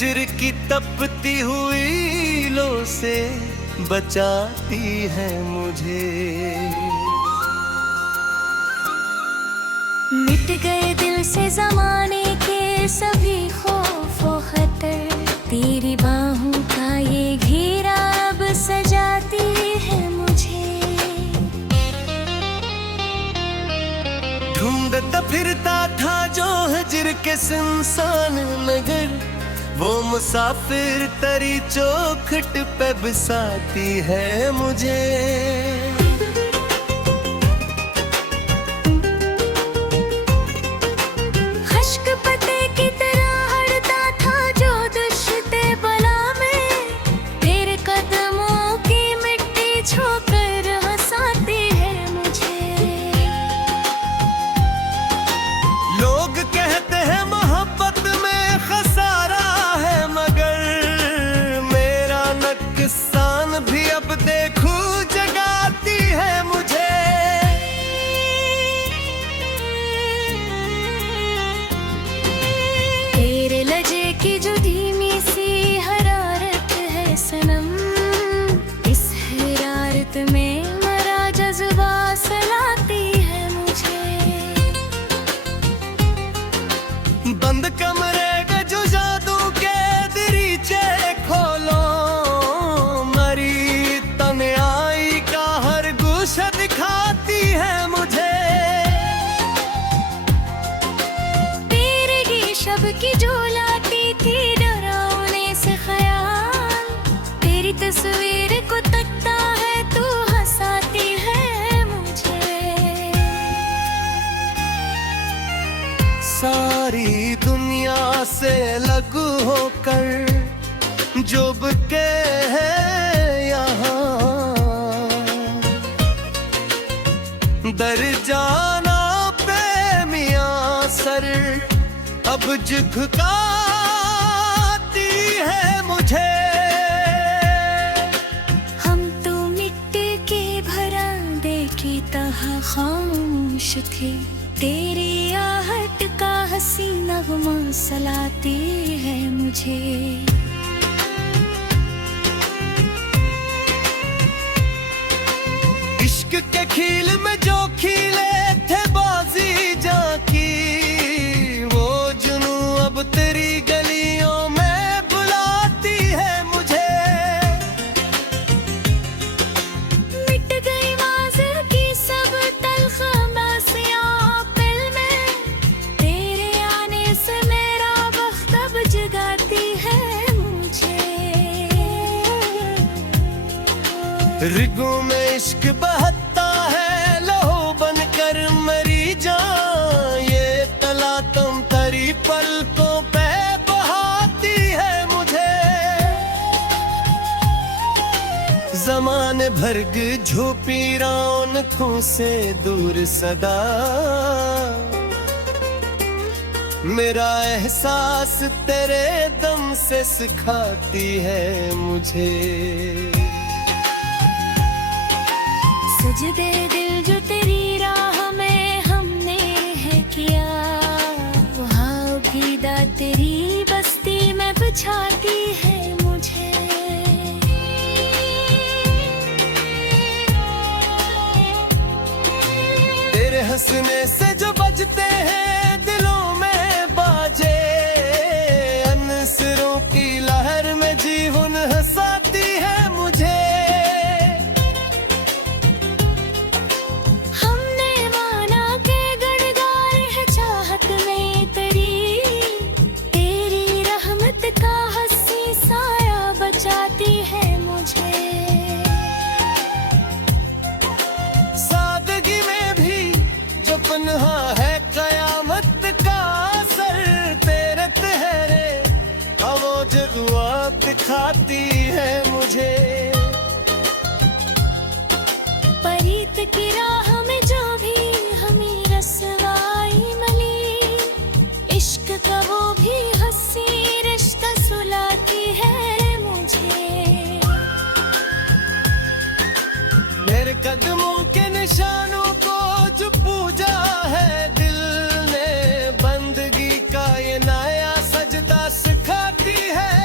हिज्र की तपती हुई लो से बचाती है मुझे। मिट गए दिल से ज़माने के सभी खौफ व खतर, तेरी बाहों का ये घेरा अब सजाती है मुझे। ढूंढता फिरता था जो हिज्र के सुनसान नगर, वो मुसाफिर तरी चौखट पे बसाती है मुझे। भी अब देखूं जगाती है मुझे। तेरे लजे की जो धीमी सी हरारत है सनम, इस हरारत में मरा जज्बा सलाती है मुझे। बंद कमरे का जो जादू के दरीचे खोलो, दिखाती है मुझे। तेरे ही शब की जो लाती थी डरावने से ख्याल, तेरी तस्वीर को तकता है तू हंसाती है मुझे। सारी दुनिया से अलग होकर जो के है यहाँ, डर जाना पे मियां सर अब झुकाती है मुझे। हम तो मिट्टी के भरांडे की तरह खामोश थे, तेरी आहट का हसी नगमा सलाती है मुझे। इश्क के खील में जो खीले थे बाजी जाकी, वो जुनू अब तेरी गलियों में बुलाती है मुझे। मिट गई माज़िर की सब तल्ख़ बासियां दिल में, तेरे आने से मेरा वक्त अब जगाती है मुझे। रिगों में इश्क बहता है लहू बनकर मरी जान, ये तला तुम तरी पलकों पे बहाती है मुझे। ज़माने भर झोंपी रौनकों से दूर सदा, मेरा एहसास तेरे दम से सिखाती है मुझे। सजदे दिल जो तेरी राह में हमने है किया, वहाँ भीदा तेरी बस्ती में बिछाती है मुझे। तेरे हंसने से जो बजते हैं दिलों में बाजे, अनसरों की लहर में जीवन हंसाती है मुझे। जाती है मुझे। सादगी में भी जो पन्हा है कयामत का असर, तेरे तेरे वो जज्बा दिखाती है मुझे। परीत की राह में जो भी हमें रसवाई मिली, इश्क का वो भी हंसी रिश्ता सुलाती है मुझे। मेरे कदमों के निशानों को जो पूजा है दिल ने, बंदगी का ये नया सजदा सिखाती है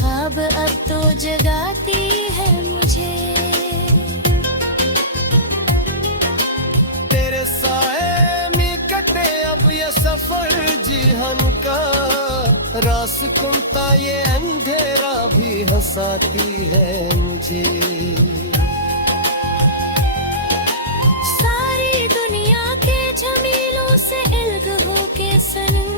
ख्वाब अब तो जगाती है मुझे। तेरे साए में कटे अब ये सफर जीवन का, रास्ता ये अंधेरा भी हंसाती है मुझे। सारी दुनिया के झमेलों से इल्ग हो के सनम,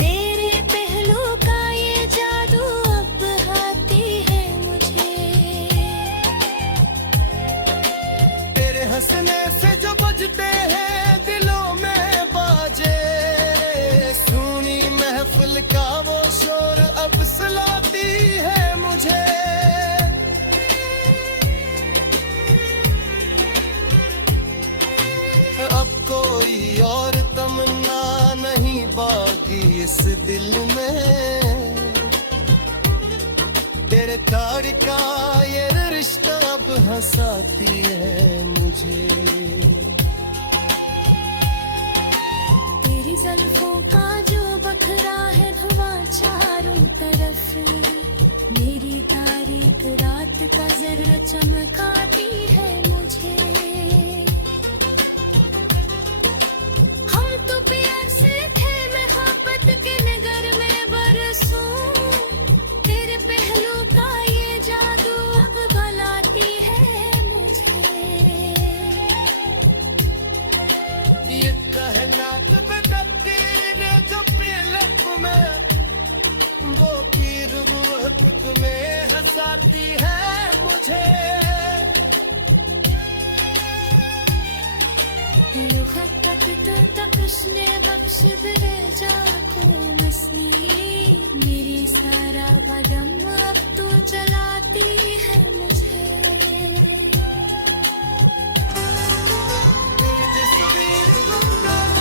तेरे पहलू का ये जादू अब बहाती है मुझे। तेरे हंसने से जो बजते हैं दिलों में बाजे, सुनी महफिल का वो शोर अब सुलाती है मुझे। अब कोई और तमन्ना नहीं बाकी इस दिल में, तेरे तार का ये रिश्ता अब हंसाती है मुझे। तेरी जुल्फों का जो बखरा है धुआं चारों तरफ, मेरी तारीख रात का जर्र चमकाती है मुझे। हम तो प्यार से थे मोहब्बत के नगर में बरसों, तेरे पहलू का ये जादू अब भुलाती है मुझे। ये कहना तुम्हें तब्दील ने जो पीलक में, वो पीर वक्त में हंसाती है मुझे। मुहब्बत तो तपश ने बख्श दे जाको मसनी, मेरी सारा बदम अब तो चलाती है मुझे। तस्वीर सुंदर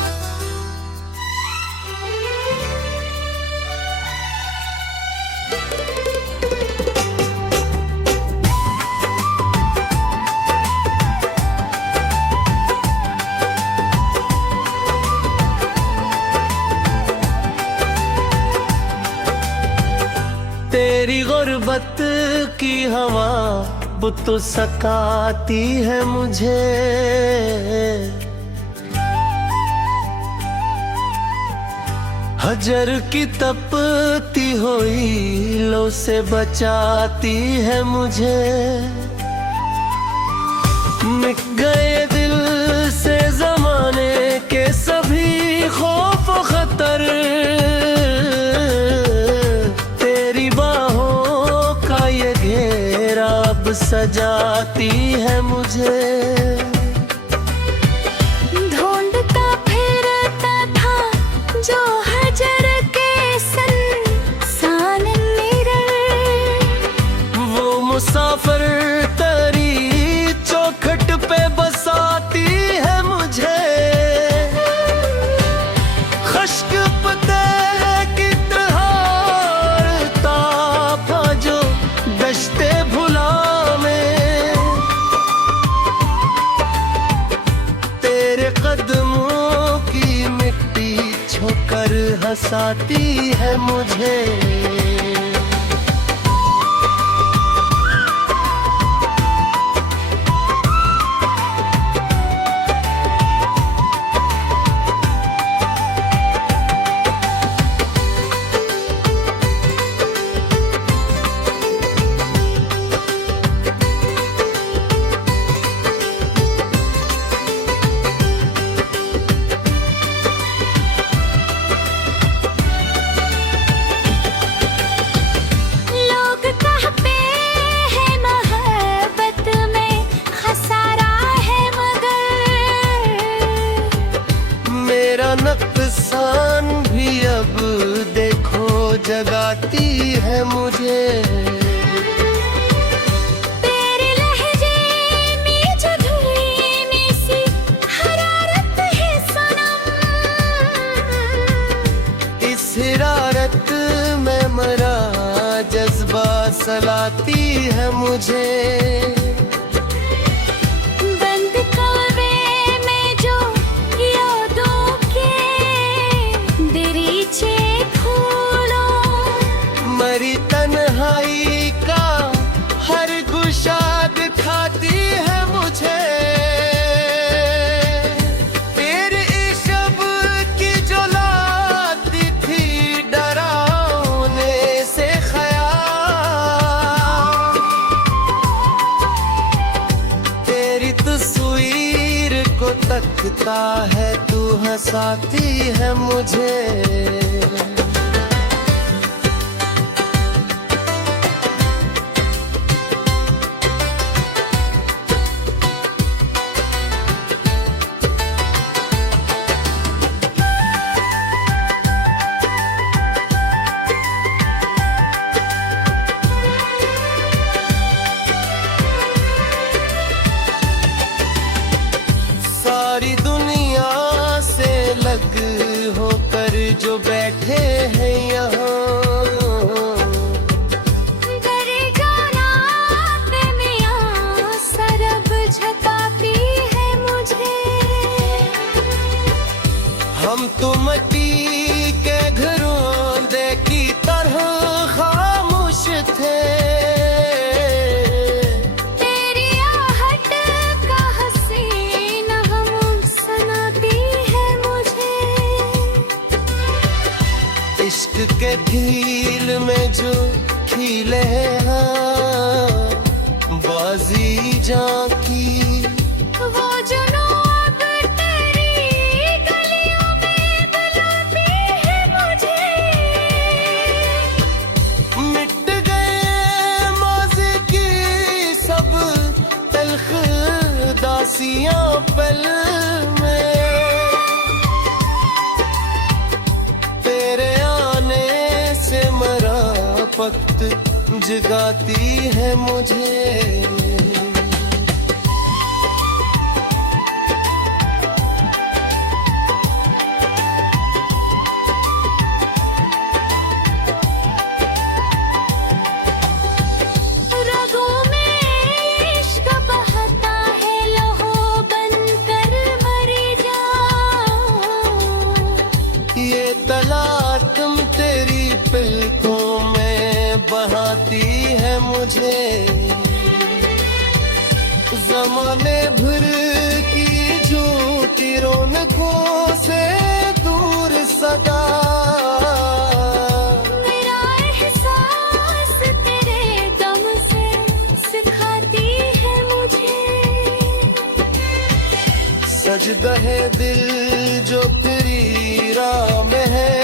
तेरी गुर्बत की हवा बुत सकाती है मुझे। हजर की तपती हुई लो से बचाती है मुझे। मिट गए दिल से जमाने के सभी खौफ खतर, तेरी बाहों का ये घेरा अब सजाती है मुझे। ढूंढता फिरता था जो हजर के सन निरल, वो मुसाफिर तेरी चौखट पे बसाती है मुझे। खश्क पते की तरह तापा जो दश्ते भुला में, तेरे कदमों की मिट्टी छूकर हंसाती है मुझे। नुकसान भी अब देखो जगाती है मुझे। तेरे लहजे में जो धुएं सी हरारत है सनम, इस हिरारत में मरा जज्बा सलाती है मुझे। मरी तन दिखता है तू हंसाती है मुझे। सारी दुनिया से अलग होकर जो बैठे हैं यहाँ, डरे जाना पे मियां सरब झकाती है मुझे। हम तो मिट्टी के घरों दे की तरह खामोश थे। तेरी आहट का हसीन हम सुनाती है मुझे। इश्क के खील में जो खिले हैं बाजी झांकी, वो जुनून अब तेरी गलियों में बुलाती है मुझे। मिट गए माज़ी की सब तल्ख दासियां पल में। तेरे आने से मरा वक्त जगाती है मुझे। रगों में इश्क बहता है, लहू बनकर मरी जाऊं। ये तलातम तेरी पलकों में बहाती है मुझे। ज़माने भर की झूठी रौनकों से दूर सदा, मेरा एहसास तेरे दम से सिखाती है मुझे। सजदा है दिल जो तेरी राह में है,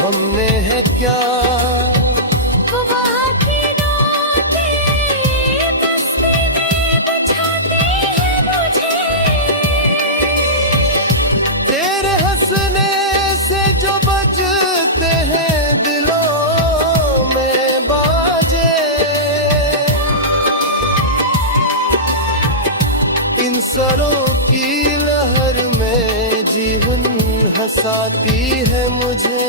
हमने है क्या वो वहाँ की रातें बस्ती में बचाती है मुझे। तेरे हंसने से जो बजते हैं दिलों में बाजे। इन सरों की लहर में जीवन हंसाती है मुझे।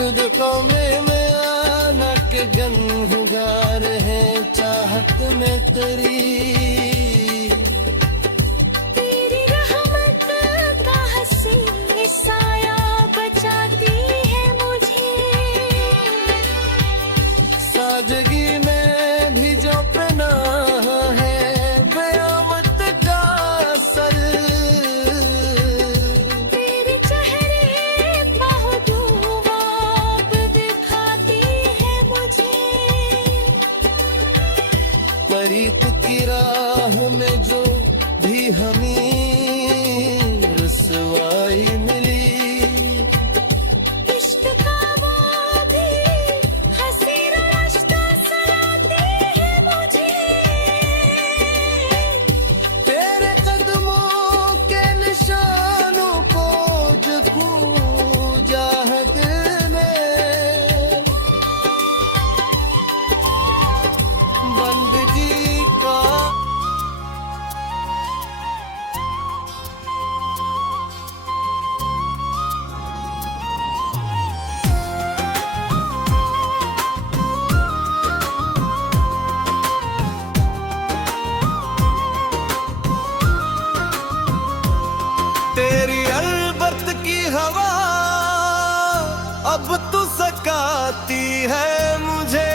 दुदकों में आना के गंगार है चाहत में तेरी। तेरी रहमत का हसीन साया बचाती है मुझे। सादगी में भी जो पनाह है कयामत का सर। तेरे चेहरे महबूब दिखाती है मुझे। परीत की राह में अब तू सकाती है मुझे।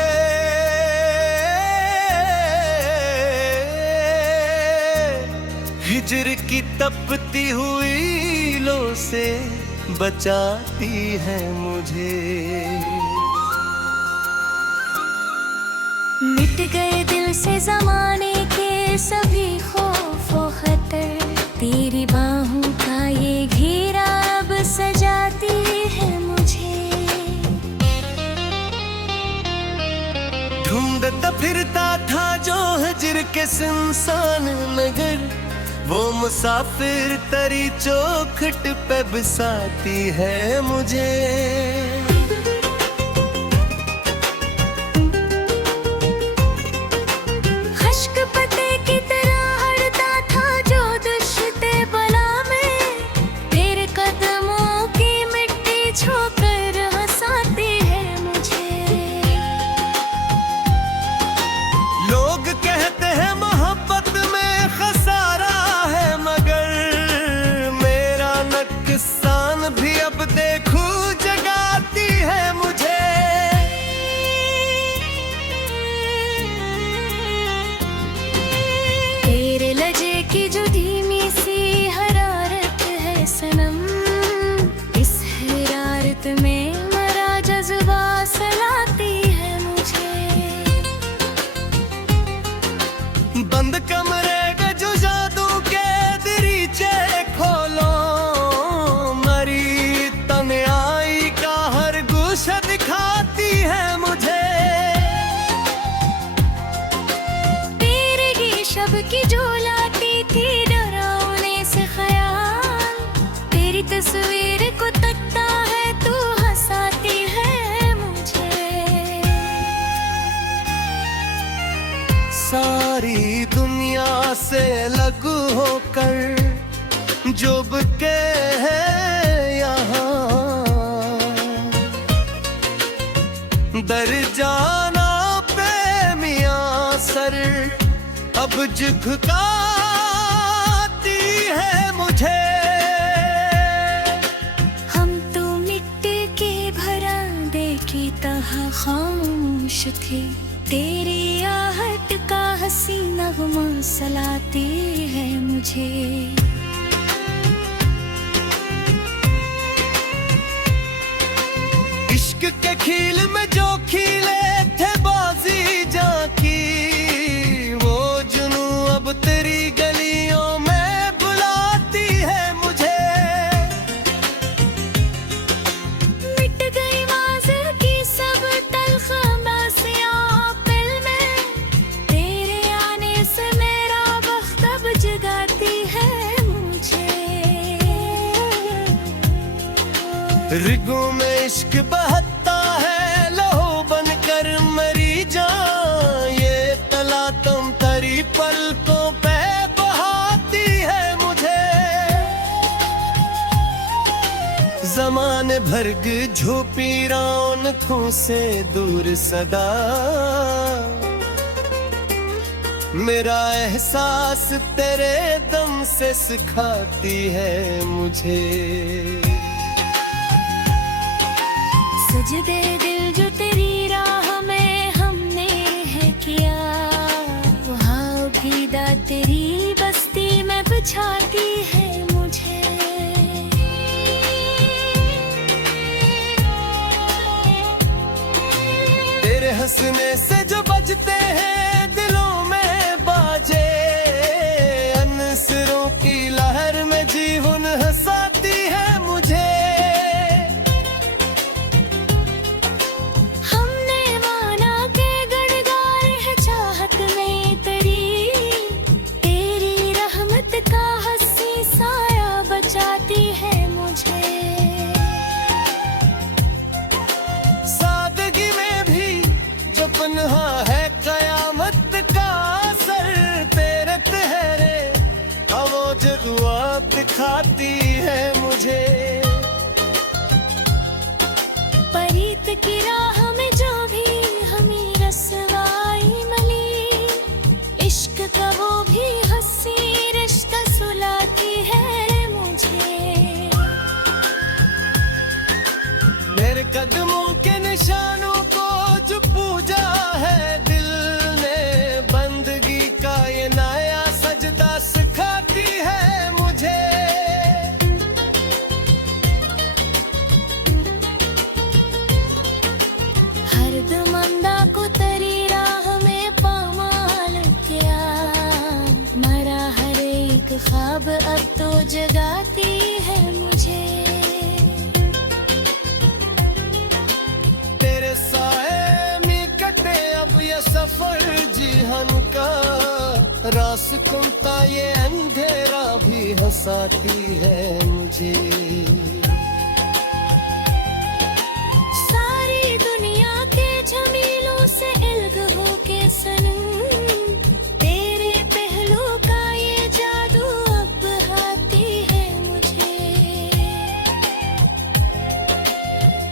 हिजर की तपती हुई लो से बचाती है मुझे। मिट गए दिल से जमाने के सभी खौफ व खतर, तेरी बाहों का ये घेरा अब सजाती है मुझे। ढूंढता फिरता था जो हिजर के सुनसान नगर, वो मुसाफिर तरी चौखट पे बसाती है मुझे। खश्क पते की तरह हड़ता था जो दुश्ते बला में, तेरे कदमों की मिट्टी छोकर हंसाती है मुझे। लोग कहते हैं मोहब्बत में खसारा है, मगर मेरा नुकसान भी अब देखूं जगाती है मुझे। तेरे लजे की जो धीमी सी हरारत है सनम, इस हरारत में मरा जज्बा सलाती है मुझे। बंद कमरे के जो जादू के दरीचे खोलो, मरी तन्हाई का हर गुस्सा दिखाती है मुझे। तेरे ही शब की जो लाती थी डरावने से ख्याल, तेरी तस्वीर को तकता है तू हंसाती है मुझे। सारी दुनिया से अलग होकर जुब के है यहाँ, दर जाना पे मियां सर अब झुकाती है मुझे। हम तो मिट्टी के भरांदे की तरह खामोश थे, तेरी आहट का हसी नगमा सलाती है मुझे। इश्क के खील में जो खीले थे बाजी जाकी, वो जुनू अब तेरी गलियों में बुलाती है मुझे। मिट गई माज़िर की सब तल्ख़ बासियां पिल में, तेरे आने से मेरा वक्त अब जगाती है मुझे। रिगों में इश्क बहता है लहू बनकर मरी जान, ये तला तुम तरी पलकों पे बहाती है मुझे। जमाने भर झोपी रौनकों से दूर सदा, मेरा एहसास तेरे दम से सिखाती है मुझे। सजदे दिल जो तेरी राह में हमने है किया, वहाँ भीदा तेरी बस्ती में बिछाती है मुझे। तेरे हंसने से जो बजते हैं दिलों में बाजे, अनसरों की लहर में जीवन हंसाती है मुझे। हमने माना के गणगार है चाहत में तेरी, तेरी रहमत का हंसी साया बचाती है मुझे। सादगी में भी जो पन्हा है कयामत का असर, तेरे तेरे वो जदुआ दिखाती है मुझे। परीत की राह में जो भी हमें रसवाई मिली, इश्क का वो भी हंसी रिश्ता सुलाती है मुझे। मेरे कदमों के निशानों को जो पूजा है दिल ने, बंदगी का ये नया सजदा सिखाती है मुझे। हर दमंदा को तरी राह में पामाल किया, मरा हर एक ख्वाब अब तो जगाती है मुझे। तेरे साए में कटे अब ये सफर जीवन का, रास्ता ये अंधेरा भी हंसाती है मुझे। सारी दुनिया के झमेलों से इल्ग होके सनम, तेरे पहलू का ये जादू अब बहाती है मुझे।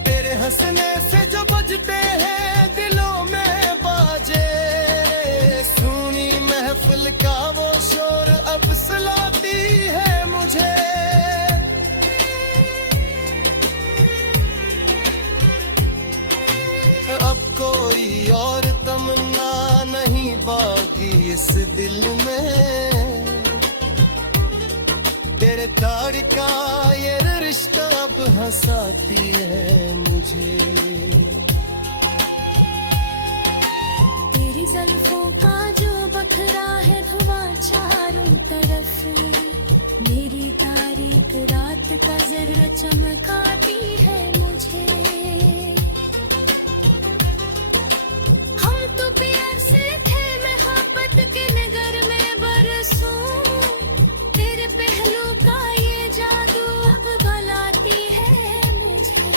तेरे हंसने से जो बजते हैं दिलों में बाजे, सुनी महफिल का वो शोर अब सुलाती है मुझे। अब कोई और तमन्ना नहीं बाकी इस दिल में, तेरे तार का ये रिश्ता अब हंसाती है मुझे। तेरी जुल्फों का जो बखरा है धुआं चारों तरफ, मेरी तारीख रात का जर्रा चमकाती है मुझे। हम तो प्यार से थे मोहब्बत के नगर में बरसों, तेरे पहलू का ये जादू अब भुलाती है मुझे।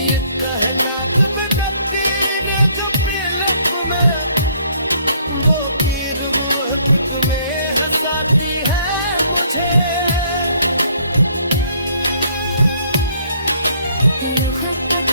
ये कहना तुम्हें तकदीर जो पलक में, वो पीर तुम्हें हंसाती है मुझे। लुघक तक